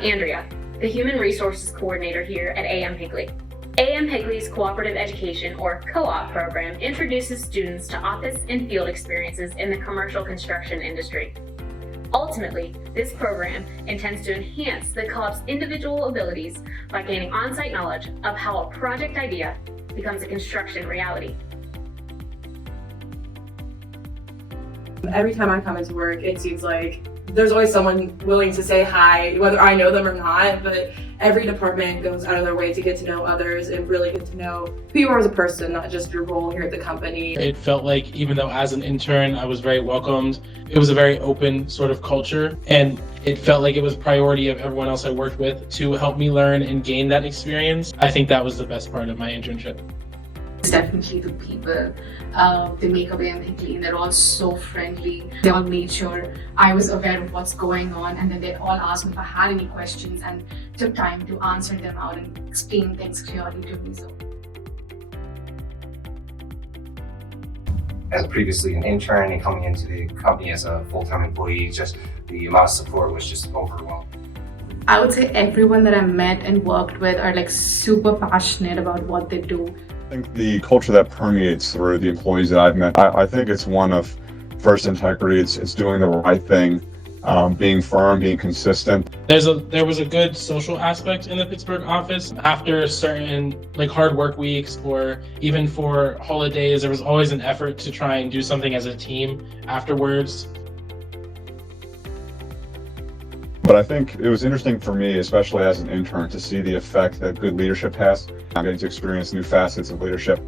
Andrea, the Human Resources Coordinator here at AMHigley. AMHigley's Cooperative Education, or co-op program, introduces students to office and field experiences in the commercial construction industry. Ultimately, this program intends to enhance the co-op's individual abilities by gaining on-site knowledge of how a project idea becomes a construction reality. Every time I come into work, it seems like there's always someone willing to say hi, whether I know them or not, but every department goes out of their way to get to know others and really get to know who you are as a person, not just your role here at the company. It felt like, even though as an intern I was very welcomed, it was a very open sort of culture, and it felt like it was priority of everyone else I worked with to help me learn and gain that experience. I think that was the best part of my internship. It's definitely the people. They make up AMHigley, and they're all so friendly. They all made sure I was aware of what's going on, and then they all asked me if I had any questions and took time to answer them out and explain things clearly to me. So, as previously an intern and coming into the company as a full-time employee, just the amount of support was just overwhelming. I would say everyone that I met and worked with are like super passionate about what they do. I think the culture that permeates through the employees that I've met, I think it's one of first integrity. It's doing the right thing, being firm, being consistent. There was a good social aspect in the Pittsburgh office. After certain hard work weeks or even for holidays, there was always an effort to try and do something as a team afterwards. But I think it was interesting for me, especially as an intern, to see the effect that good leadership has. I'm getting to experience new facets of leadership.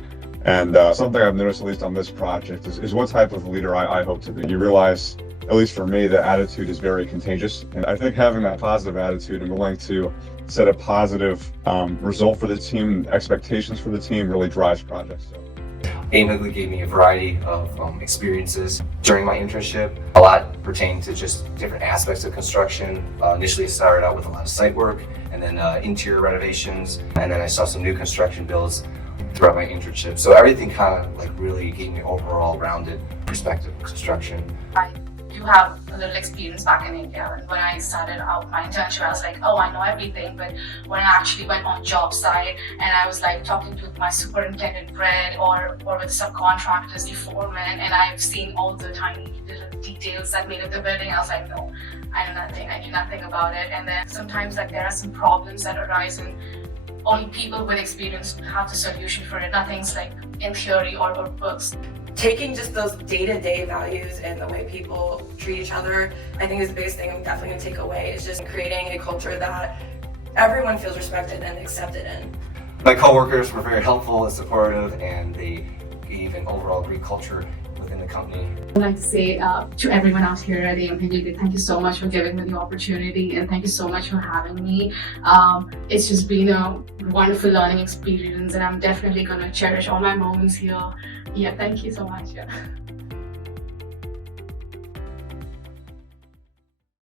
And something I've noticed, at least on this project, is what type of leader I hope to be. You realize, at least for me, the attitude is very contagious. And I think having that positive attitude and willing to set a positive result for the team, expectations for the team, really drives projects. So. AMHigley gave me a variety of experiences during my internship. A lot pertained to just different aspects of construction. Initially, it started out with a lot of site work, and then interior renovations, and then I saw some new construction builds throughout my internship. So everything kind of really gave me overall rounded perspective of construction. I do have a little experience back in India, and when I started out my internship, I was like, oh, I know everything. But when I actually went on job site and I was like talking to my superintendent Brad or with subcontractors, the foreman, and I've seen all the tiny little details that made up the building, I was like, no, I know nothing. I knew nothing about it. And then sometimes there are some problems that arise, and only people with experience have the solution for it. Nothing's in theory or books. Taking just those day-to-day values and the way people treat each other, I think is the biggest thing I'm definitely going to take away, is just creating a culture that everyone feels respected and accepted in. My coworkers were very helpful and supportive, and they gave an overall great culture within the company. I'd like to say to everyone out here at AMHigley, thank you so much for giving me the opportunity, and thank you so much for having me. It's just been a wonderful learning experience, and I'm definitely going to cherish all my moments here. Yeah, thank you so much. Yeah.